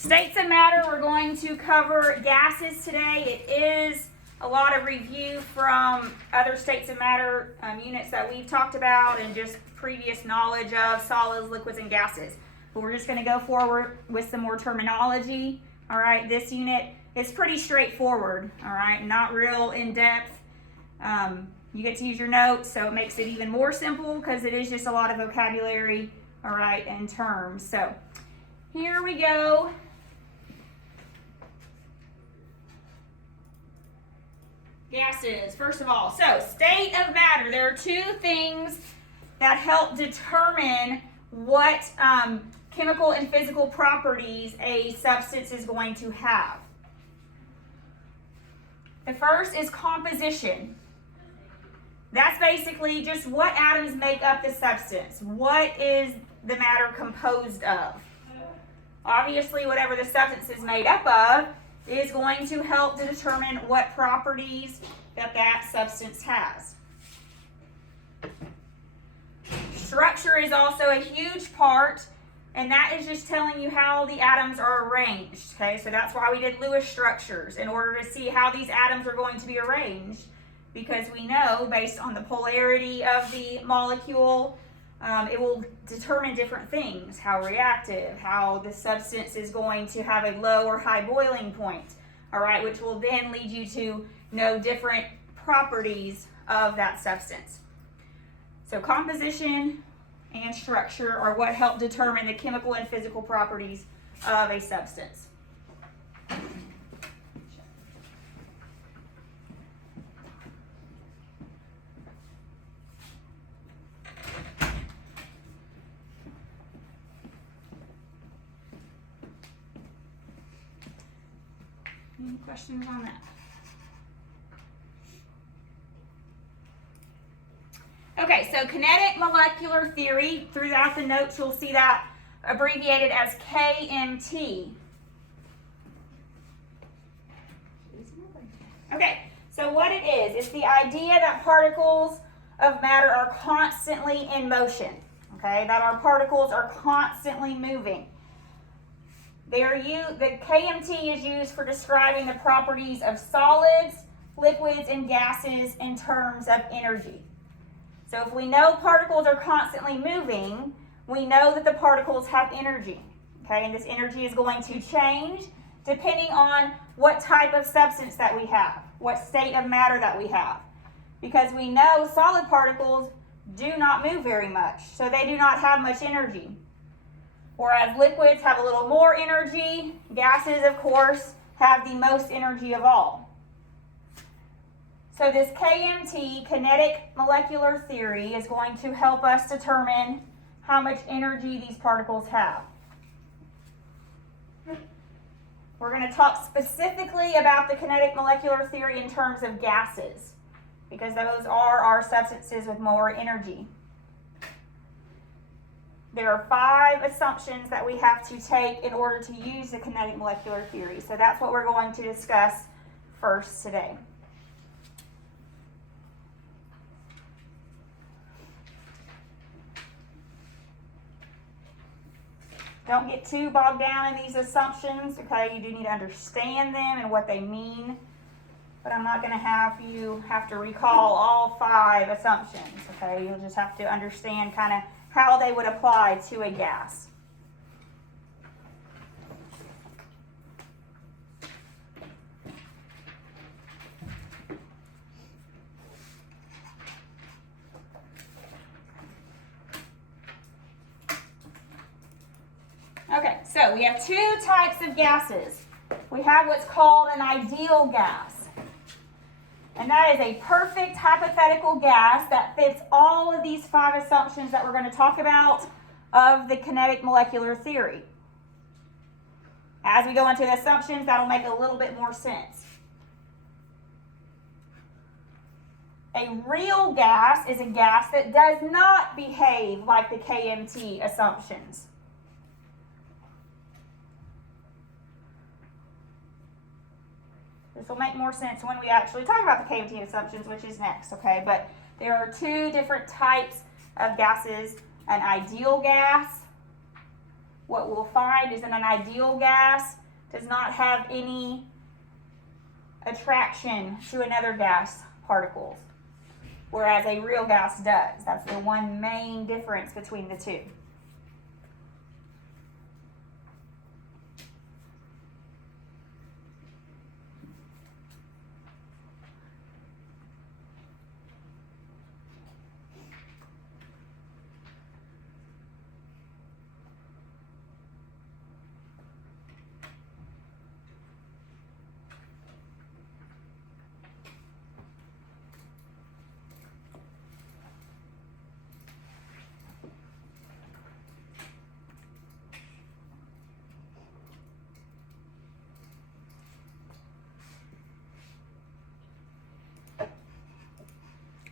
States of matter, we're going to cover gases today. It is a lot of review from other states of matter units that we've talked about and just previous knowledge of solids, liquids, and gases. But we're just going to go forward with some more terminology. All right, this unit is pretty straightforward. All right, not real in-depth. You get to use your notes, so it makes it even more simple because it is just a lot of vocabulary, all right, and terms. So here we go. Gases, first of all. So, state of matter. There are two things that help determine what chemical and physical properties a substance is going to have. The first is composition. That's basically just what atoms make up the substance. What is the matter composed of? Obviously, whatever the substance is made up of is going to help to determine what properties that substance has. Structure is also a huge part, and that is just telling you how the atoms are arranged. Okay, so that's why we did Lewis structures, in order to see how these atoms are going to be arranged, because we know based on the polarity of the molecule, it will determine different things, how reactive, how the substance is going to have a low or high boiling point, all right, which will then lead you to know different properties of that substance. So composition and structure are what help determine the chemical and physical properties of a substance. Any questions on that? Okay, so kinetic molecular theory, throughout the notes you'll see that abbreviated as KMT. Okay, so what it is, it's the idea that particles of matter are constantly in motion, okay, that our particles are constantly moving. The KMT is used for describing the properties of solids, liquids, and gases in terms of energy. So if we know particles are constantly moving, we know that the particles have energy. Okay, and this energy is going to change depending on what type of substance that we have, what state of matter that we have. Because we know solid particles do not move very much, so they do not have much energy. Whereas liquids have a little more energy, gases, of course, have the most energy of all. So this KMT, kinetic molecular theory, is going to help us determine how much energy these particles have. We're going to talk specifically about the kinetic molecular theory in terms of gases, because those are our substances with more energy. There are 5 assumptions that we have to take in order to use the kinetic molecular theory. So that's what we're going to discuss first today. Don't get too bogged down in these assumptions, okay? You do need to understand them and what they mean. But I'm not going to have you have to recall all 5 assumptions, okay? You'll just have to understand kind of how they would apply to a gas. Okay, so we have 2 types of gases. We have what's called an ideal gas. And that is a perfect hypothetical gas that fits all of these 5 assumptions that we're going to talk about of the kinetic molecular theory. As we go into the assumptions, that'll make a little bit more sense. A real gas is a gas that does not behave like the KMT assumptions. This will make more sense when we actually talk about the KMT assumptions, which is next, okay? But there are 2 different types of gases, an ideal gas what we'll find is that an ideal gas does not have any attraction to another gas particles, whereas a real gas does. That's the one main difference between the two.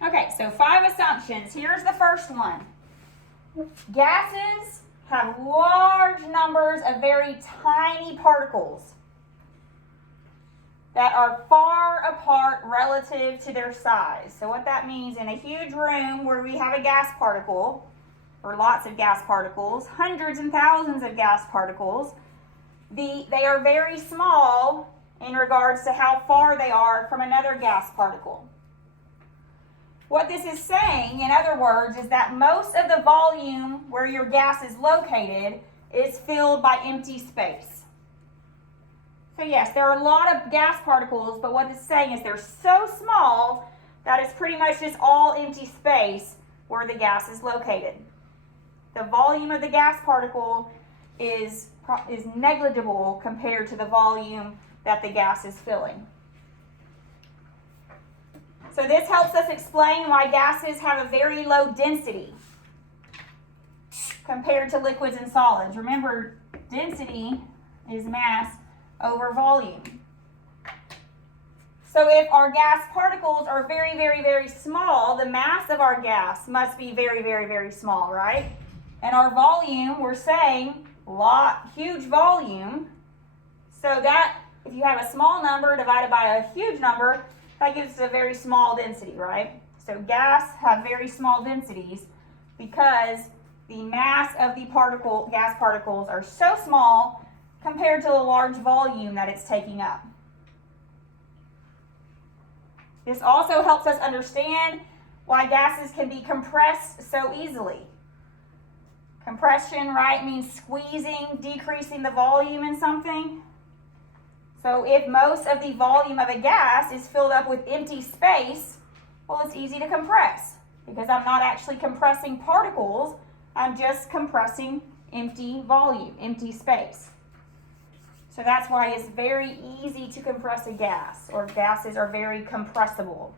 Okay, so 5 assumptions. Here's the first one. Gases have large numbers of very tiny particles that are far apart relative to their size. So what that means, in a huge room where we have a gas particle, or lots of gas particles, hundreds and thousands of gas particles, they are very small in regards to how far they are from another gas particle. What this is saying, in other words, is that most of the volume where your gas is located is filled by empty space. So yes, there are a lot of gas particles, but what it's saying is they're so small that it's pretty much just all empty space where the gas is located. The volume of the gas particle is negligible compared to the volume that the gas is filling. So this helps us explain why gases have a very low density compared to liquids and solids. Remember, density is mass over volume. So if our gas particles are very, very, very small, the mass of our gas must be very, very, very small, right? And our volume, we're saying, huge volume. So that, if you have a small number divided by a huge number, that gives us a very small density, right? So gas have very small densities because the mass of the gas particles are so small compared to the large volume that it's taking up. This also helps us understand why gases can be compressed so easily. Compression, right, means squeezing, decreasing the volume in something. So if most of the volume of a gas is filled up with empty space, well, it's easy to compress because I'm not actually compressing particles, I'm just compressing empty volume, empty space. So that's why it's very easy to compress a gas, or gases are very compressible.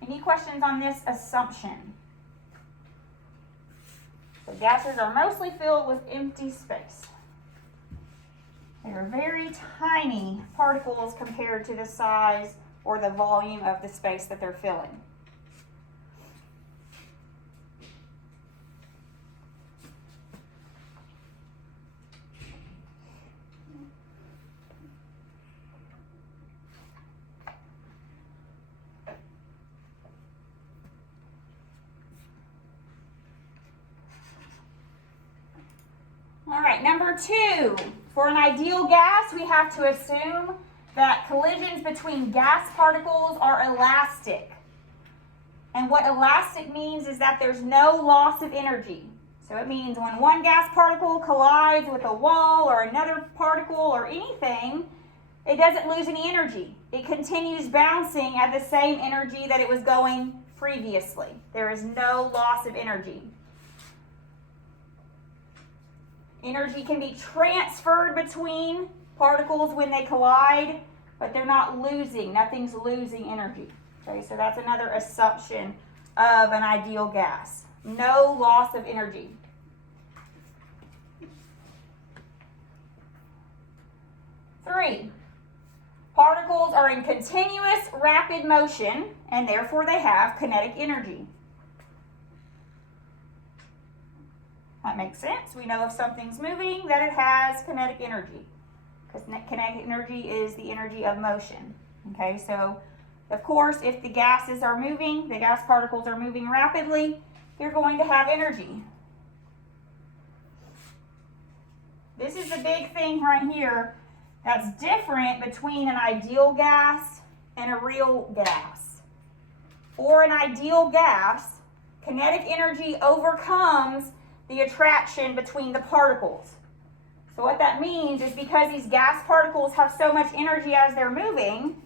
Any questions on this assumption? So gases are mostly filled with empty space. They are very tiny particles compared to the size or the volume of the space that they're filling. All right, number 2, for an ideal gas, we have to assume that collisions between gas particles are elastic. And what elastic means is that there's no loss of energy. So it means when one gas particle collides with a wall or another particle or anything, it doesn't lose any energy. It continues bouncing at the same energy that it was going previously. There is no loss of energy. Energy can be transferred between particles when they collide, but they're not losing. Nothing's losing energy. Okay, so that's another assumption of an ideal gas. No loss of energy. Three, particles are in continuous rapid motion, and therefore they have kinetic energy. That makes sense. We know if something's moving that it has kinetic energy, because kinetic energy is the energy of motion. Okay, so Of course, if the gases are moving, the gas particles are moving rapidly, they're going to have energy. This is the big thing right here that's different between an ideal gas and a real gas. For an ideal gas, kinetic energy overcomes the attraction between the particles. So what that means is because these gas particles have so much energy as they're moving,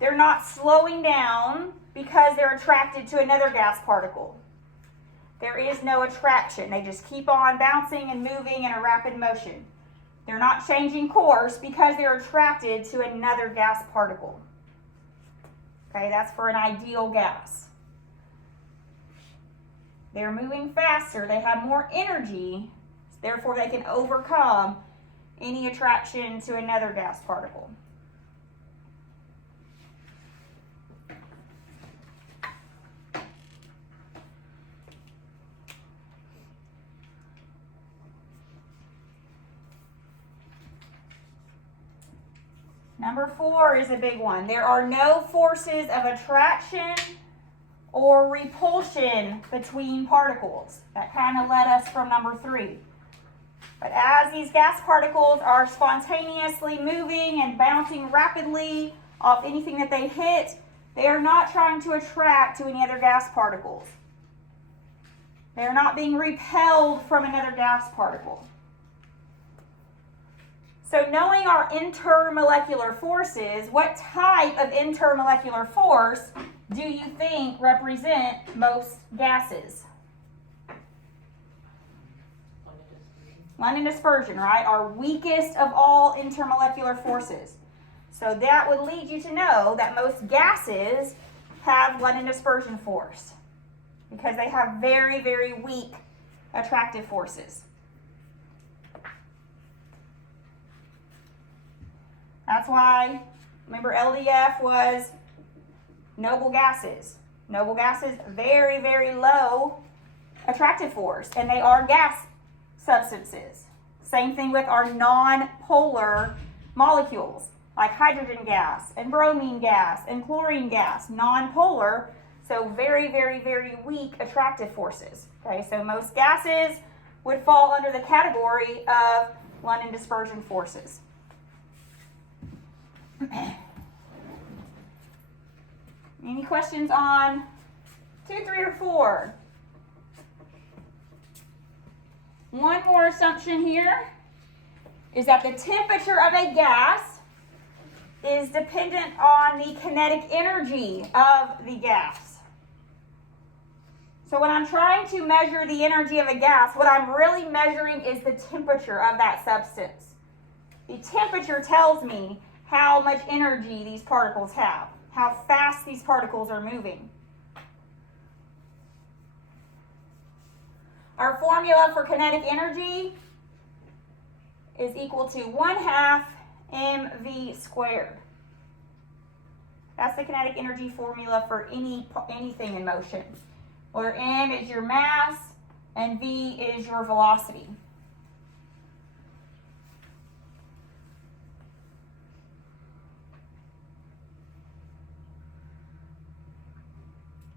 they're not slowing down because they're attracted to another gas particle. There is no attraction. They just keep on bouncing and moving in a rapid motion. They're not changing course because they're attracted to another gas particle. Okay, that's for an ideal gas. They're moving faster, they have more energy, therefore they can overcome any attraction to another gas particle. Number 4 is a big one. There are no forces of attraction or repulsion between particles. That kind of led us from number 3. But as these gas particles are spontaneously moving and bouncing rapidly off anything that they hit, they are not trying to attract to any other gas particles. They are not being repelled from another gas particle. So knowing our intermolecular forces, what type of intermolecular force do you think represent most gases? London dispersion, right? Our weakest of all intermolecular forces. So that would lead you to know that most gases have London dispersion force because they have very, very weak attractive forces. That's why, remember, LDF was noble gases. Noble gases, very, very low attractive force, and they are gas substances. Same thing with our non-polar molecules, like hydrogen gas and bromine gas and chlorine gas, non-polar, so very, very, very weak attractive forces. Okay, so most gases would fall under the category of London dispersion forces. Any questions on 2, 3, or 4? One more assumption here is that the temperature of a gas is dependent on the kinetic energy of the gas. So when I'm trying to measure the energy of a gas, what I'm really measuring is the temperature of that substance. The temperature tells me how much energy these particles have, how fast these particles are moving. Our formula for kinetic energy is equal to 1/2 mv squared. That's the kinetic energy formula for anything in motion, where m is your mass and v is your velocity.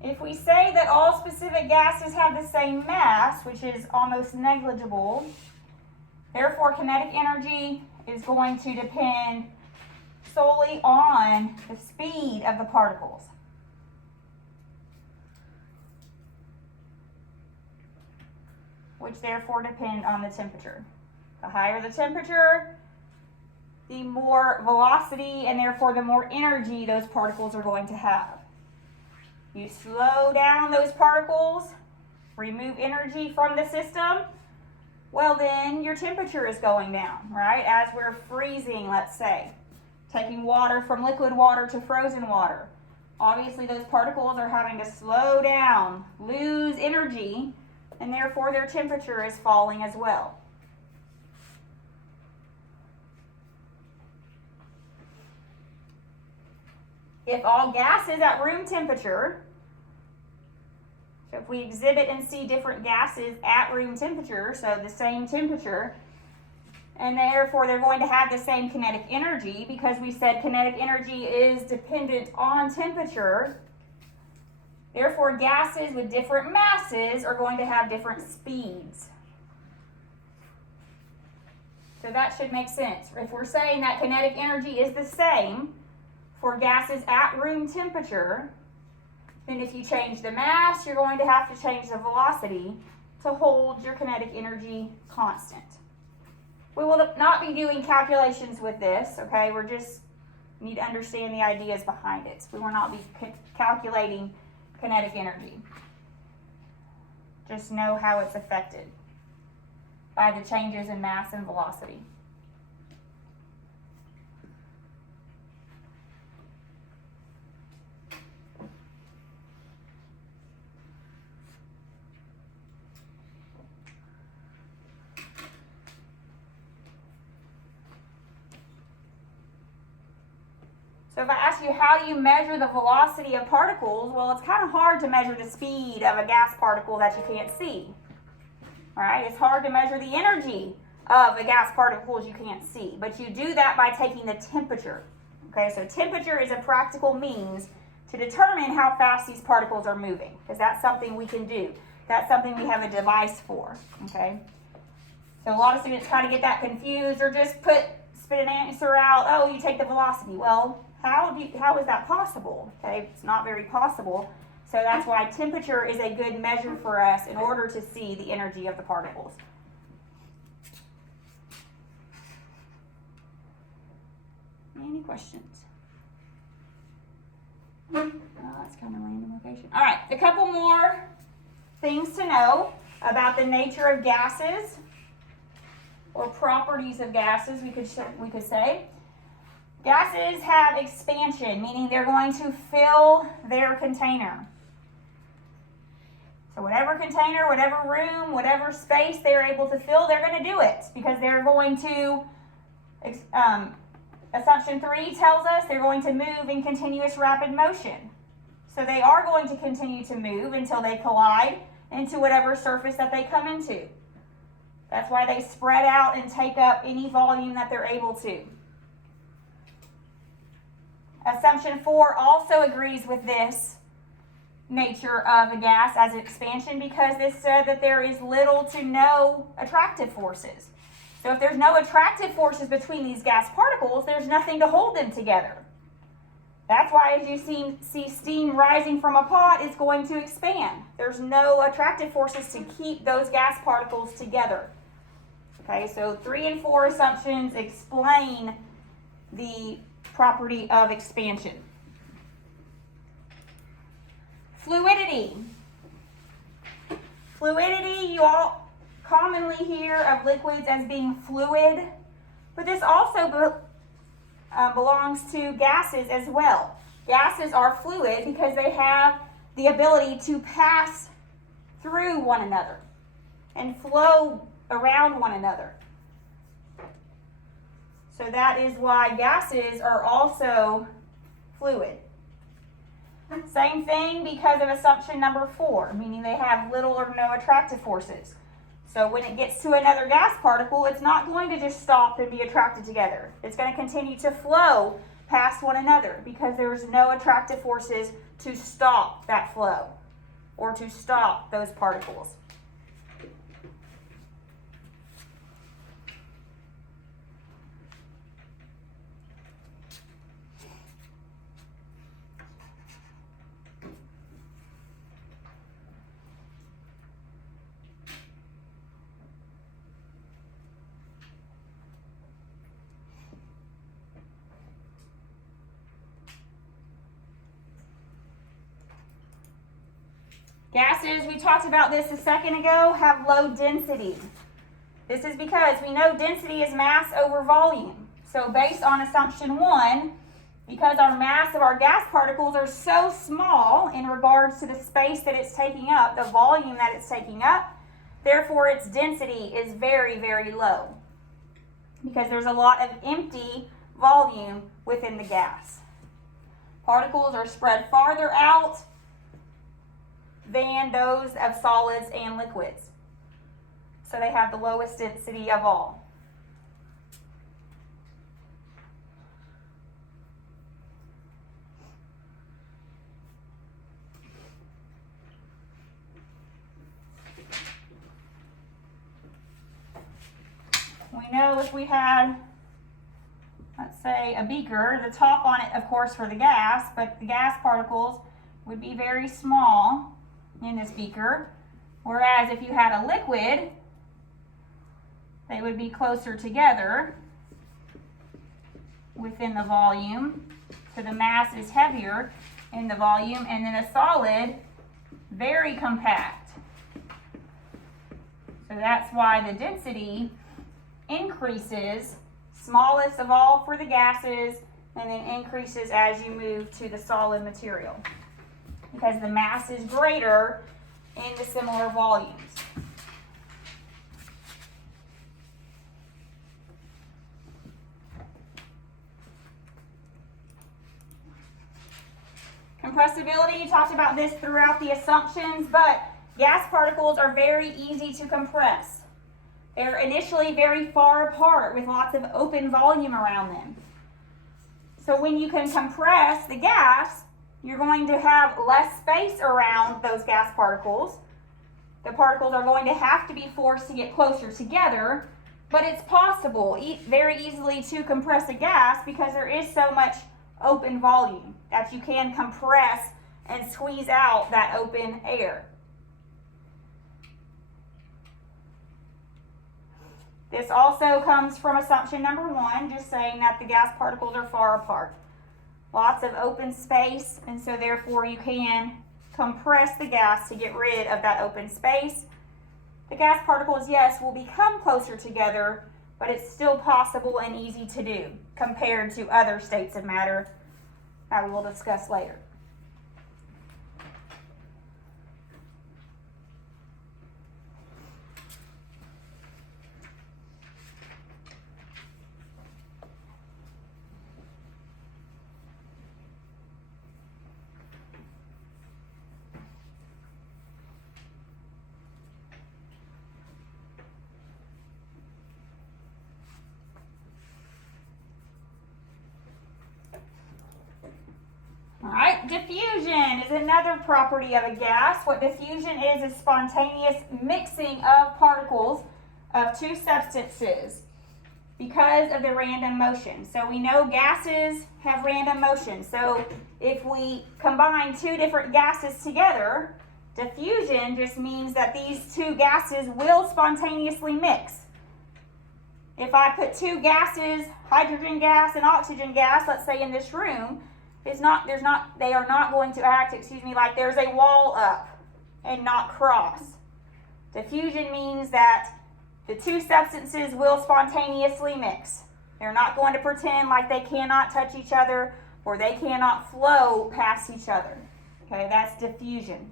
If we say that all specific gases have the same mass, which is almost negligible, therefore kinetic energy is going to depend solely on the speed of the particles. Which therefore depend on the temperature. The higher the temperature, the more velocity and therefore the more energy those particles are going to have. You slow down those particles, remove energy from the system, well then your temperature is going down, right? As we're freezing, let's say, taking water from liquid water to frozen water. Obviously those particles are having to slow down, lose energy, and therefore their temperature is falling as well. If all gas is at room temperature, so if we exhibit and see different gases at room temperature, so the same temperature, and therefore they're going to have the same kinetic energy because we said kinetic energy is dependent on temperature. Therefore, gases with different masses are going to have different speeds. So that should make sense. If we're saying that kinetic energy is the same for gases at room temperature, then if you change the mass, you're going to have to change the velocity to hold your kinetic energy constant. We will not be doing calculations with this, okay? We're just need to understand the ideas behind it. We will not be calculating kinetic energy. Just know how it's affected by the changes in mass and velocity. So if I ask you how do you measure the velocity of particles, well, it's kind of hard to measure the speed of a gas particle that you can't see. All right, it's hard to measure the energy of a gas particle you can't see, but you do that by taking the temperature. Okay, so temperature is a practical means to determine how fast these particles are moving, because that's something we can do. That's something we have a device for, okay? So a lot of students kind of get that confused or just spit an answer out, oh, you take the velocity. Well, how is that possible? Okay, it's not very possible. So that's why temperature is a good measure for us in order to see the energy of the particles. Any questions? Oh, that's kind of random location. All right, a couple more things to know about the nature of gases, or properties of gases, we could say. Gases have expansion, meaning they're going to fill their container. So whatever container, whatever room, whatever space they're able to fill, they're going to do it because they're going to, assumption 3 tells us they're going to move in continuous rapid motion. So they are going to continue to move until they collide into whatever surface that they come into. That's why they spread out and take up any volume that they're able to. Assumption 4 also agrees with this nature of a gas as expansion because this said that there is little to no attractive forces. So if there's no attractive forces between these gas particles, there's nothing to hold them together. That's why as you see steam rising from a pot, it's going to expand. There's no attractive forces to keep those gas particles together. Okay, so 3 and 4 assumptions explain the property of expansion. Fluidity. Fluidity, you all commonly hear of liquids as being fluid, but this also belongs to gases as well. Gases are fluid because they have the ability to pass through one another and flow around one another. So that is why gases are also fluid. Same thing because of assumption number 4, meaning they have little or no attractive forces. So when it gets to another gas particle, it's not going to just stop and be attracted together. It's going to continue to flow past one another because there's no attractive forces to stop that flow or to stop those particles. Gases, we talked about this a second ago, have low density. This is because we know density is mass over volume. So based on assumption 1, because our mass of our gas particles are so small in regards to the space that it's taking up, the volume that it's taking up, therefore its density is very, very low because there's a lot of empty volume within the gas. Particles are spread farther out than those of solids and liquids. So they have the lowest density of all. we know if we had, let's say, a beaker, the top on it, of course, for the gas, but the gas particles would be very small in this beaker. Whereas if you had a liquid, they would be closer together within the volume. So the mass is heavier in the volume, and then a solid, very compact. So that's why the density increases, smallest of all for the gases, and then increases as you move to the solid material, because the mass is greater in the similar volumes. Compressibility, talked about this throughout the assumptions, but gas particles are very easy to compress. They're initially very far apart with lots of open volume around them. So when you can compress the gas, you're going to have less space around those gas particles. The particles are going to have to be forced to get closer together, but it's possible very easily to compress a gas because there is so much open volume that you can compress and squeeze out that open air. This also comes from assumption number 1, just saying that the gas particles are far apart. Lots of open space, and so therefore you can compress the gas to get rid of that open space. The gas particles, yes, will become closer together, but it's still possible and easy to do compared to other states of matter that we will discuss later. Alright, diffusion is another property of a gas. What diffusion is spontaneous mixing of particles of two substances because of the random motion. So we know gases have random motion. So if we combine two different gases together, diffusion just means that these two gases will spontaneously mix. If I put two gases, hydrogen gas and oxygen gas, let's say in this room, they are not going to act, like there's a wall up and not cross. Diffusion means that the two substances will spontaneously mix. They're not going to pretend like they cannot touch each other or they cannot flow past each other. Okay, that's diffusion.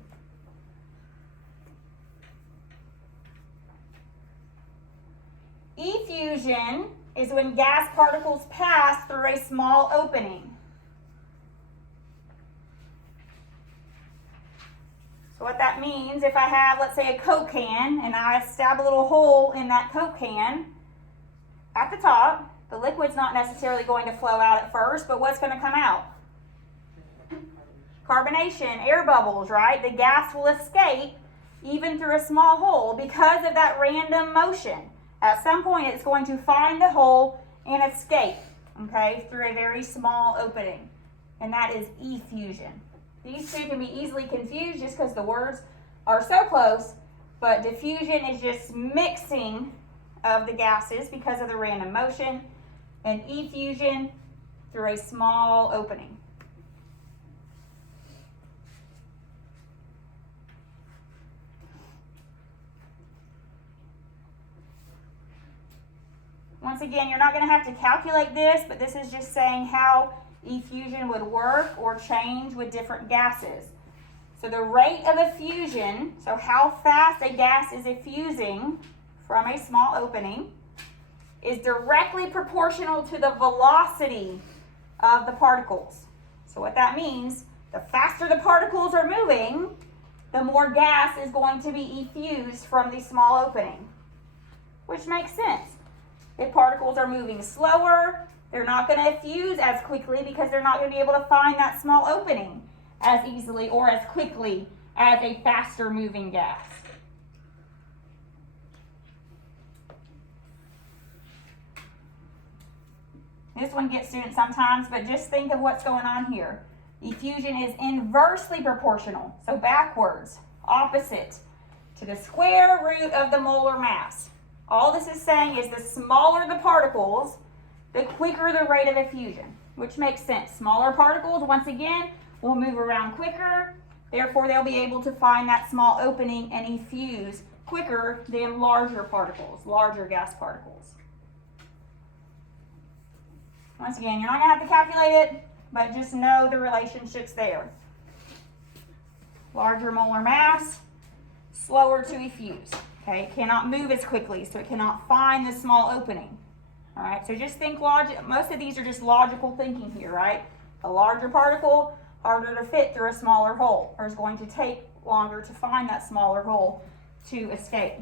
Effusion is when gas particles pass through a small opening. So what that means, if I have, let's say, a Coke can, and I stab a little hole in that Coke can, at the top, the liquid's not necessarily going to flow out at first, but what's going to come out? Carbonation, air bubbles, right? The gas will escape even through a small hole because of that random motion. At some point, it's going to find the hole and escape, okay, through a very small opening, and that is effusion. These two can be easily confused just because the words are so close, but diffusion is just mixing of the gases because of the random motion, and effusion through a small opening. Once again, you're not going to have to calculate this, but this is just saying how effusion would work or change with different gases. So the rate of effusion, so how fast a gas is effusing from a small opening, is directly proportional to the velocity of the particles. So what that means, the faster the particles are moving, the more gas is going to be effused from the small opening, which makes sense. If particles are moving slower, they're not going to effuse as quickly because they're not going to be able to find that small opening as easily or as quickly as a faster moving gas. this one gets students sometimes, but just think of what's going on here. Effusion is inversely proportional, so backwards, opposite to the square root of the molar mass. All this is saying is the smaller the particles, the quicker the rate of effusion, which makes sense. Smaller particles, once again, will move around quicker. Therefore, they'll be able to find that small opening and effuse quicker than larger particles, larger gas particles. Once again, you're not going to have to calculate it, but just know the relationships there. Larger molar mass, slower to effuse. Okay, it cannot move as quickly, so it cannot find the small opening. All right, so just think logic. Most of these are just logical thinking here, right? A larger particle, harder to fit through a smaller hole, or is going to take longer to find that smaller hole to escape.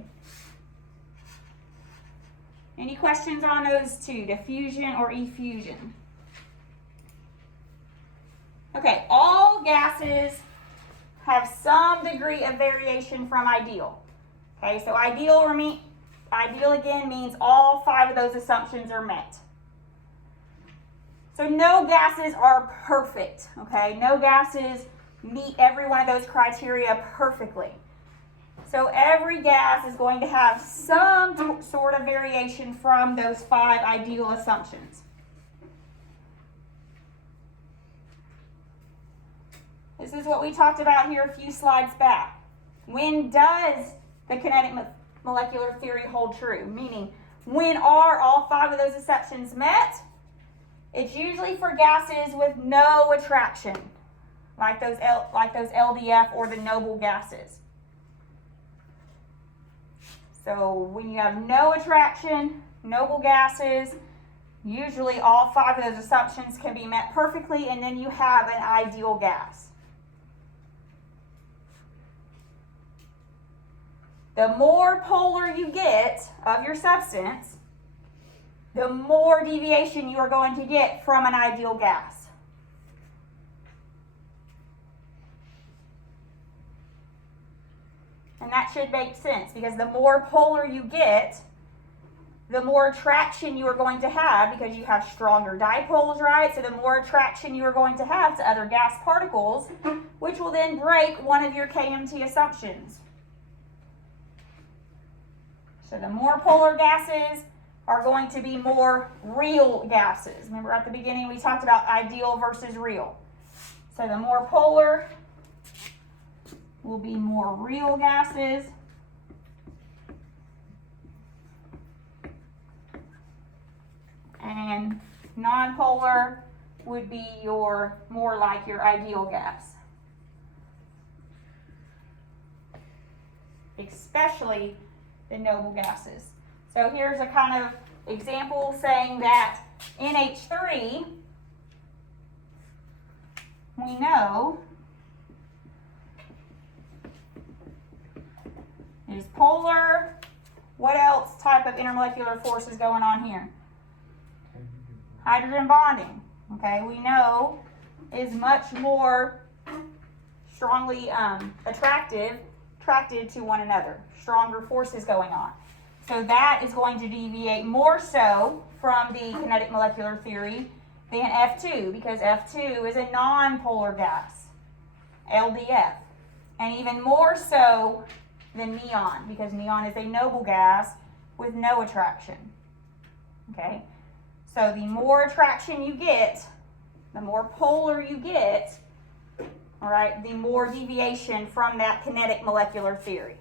Any questions on those two, diffusion or effusion? Okay, all gases have some degree of variation from ideal. Okay, so ideal again means all 5 of those assumptions are met. So no gases are perfect, okay? No gases meet every one of those criteria perfectly. So every gas is going to have some sort of variation from those 5 ideal assumptions. This is what we talked about here a few slides back. When does the kinetic molecular theory hold true? Meaning, when are all 5 of those assumptions met? It's usually for gases with no attraction, like those LDF or the noble gases. So when you have no attraction, noble gases, usually all 5 of those assumptions can be met perfectly, and then you have an ideal gas. The more polar you get of your substance, the more deviation you are going to get from an ideal gas. And that should make sense, because the more polar you get, the more attraction you are going to have, because you have stronger dipoles, right? So the more attraction you are going to have to other gas particles, which will then break one of your KMT assumptions. So the more polar gases are going to be more real gases. Remember at the beginning we talked about ideal versus real. So the more polar will be more real gases. And nonpolar would be more like your ideal gas. Especially the noble gases. So here's a kind of example saying that NH3, we know, is polar. What else type of intermolecular force is going on here? Hydrogen bonding. Okay, we know is much more strongly attracted to one another. Stronger forces going on. So that is going to deviate more so from the kinetic molecular theory than F2, because F2 is a non-polar gas, LDF, and even more so than neon, because neon is a noble gas with no attraction. Okay, so the more attraction you get, the more polar you get, all right, the more deviation from that kinetic molecular theory.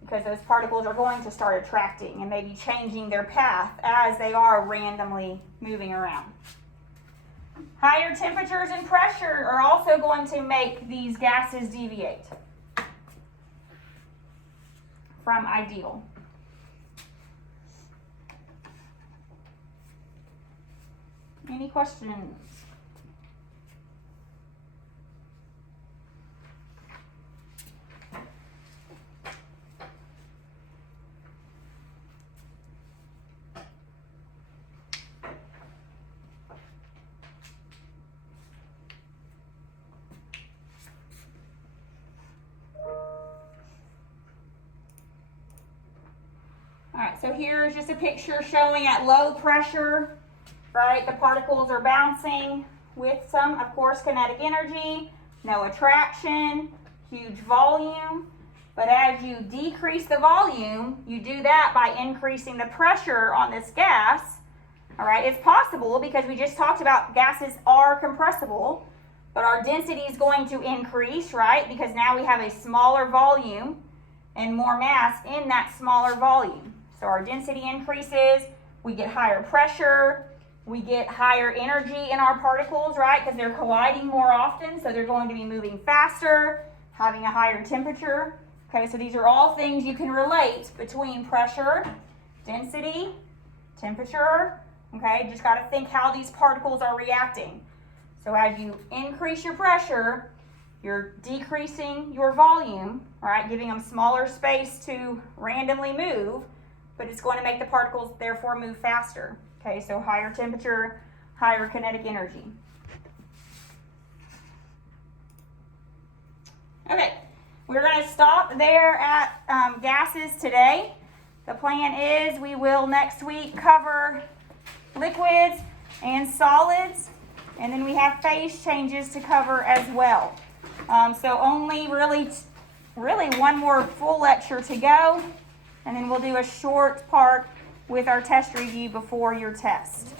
Because those particles are going to start attracting and maybe changing their path as they are randomly moving around. Higher temperatures and pressure are also going to make these gases deviate from ideal. Any questions? All right, so here is just a picture showing at low pressure right? The particles are bouncing with some, of course, kinetic energy, no attraction, huge volume. But as you decrease the volume, you do that by increasing the pressure on this gas. All right, it's possible because we just talked about gases are compressible, but our density is going to increase, right? Because now we have a smaller volume and more mass in that smaller volume. So our density increases, we get higher pressure, we get higher energy in our particles, right? Because they're colliding more often, so they're going to be moving faster, having a higher temperature. Okay, so these are all things you can relate between pressure, density, temperature. Okay, just got to think how these particles are reacting. So as you increase your pressure, you're decreasing your volume, right? Giving them smaller space to randomly move, but it's going to make the particles therefore move faster. Okay, so higher temperature, higher kinetic energy. Okay, we're going to stop there at gases today. The plan is we will next week cover liquids and solids, and then we have phase changes to cover as well. So only really one more full lecture to go, and then we'll do a short part with our test review before your test.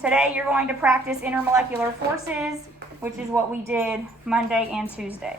Today you're going to practice intermolecular forces, which is what we did Monday and Tuesday.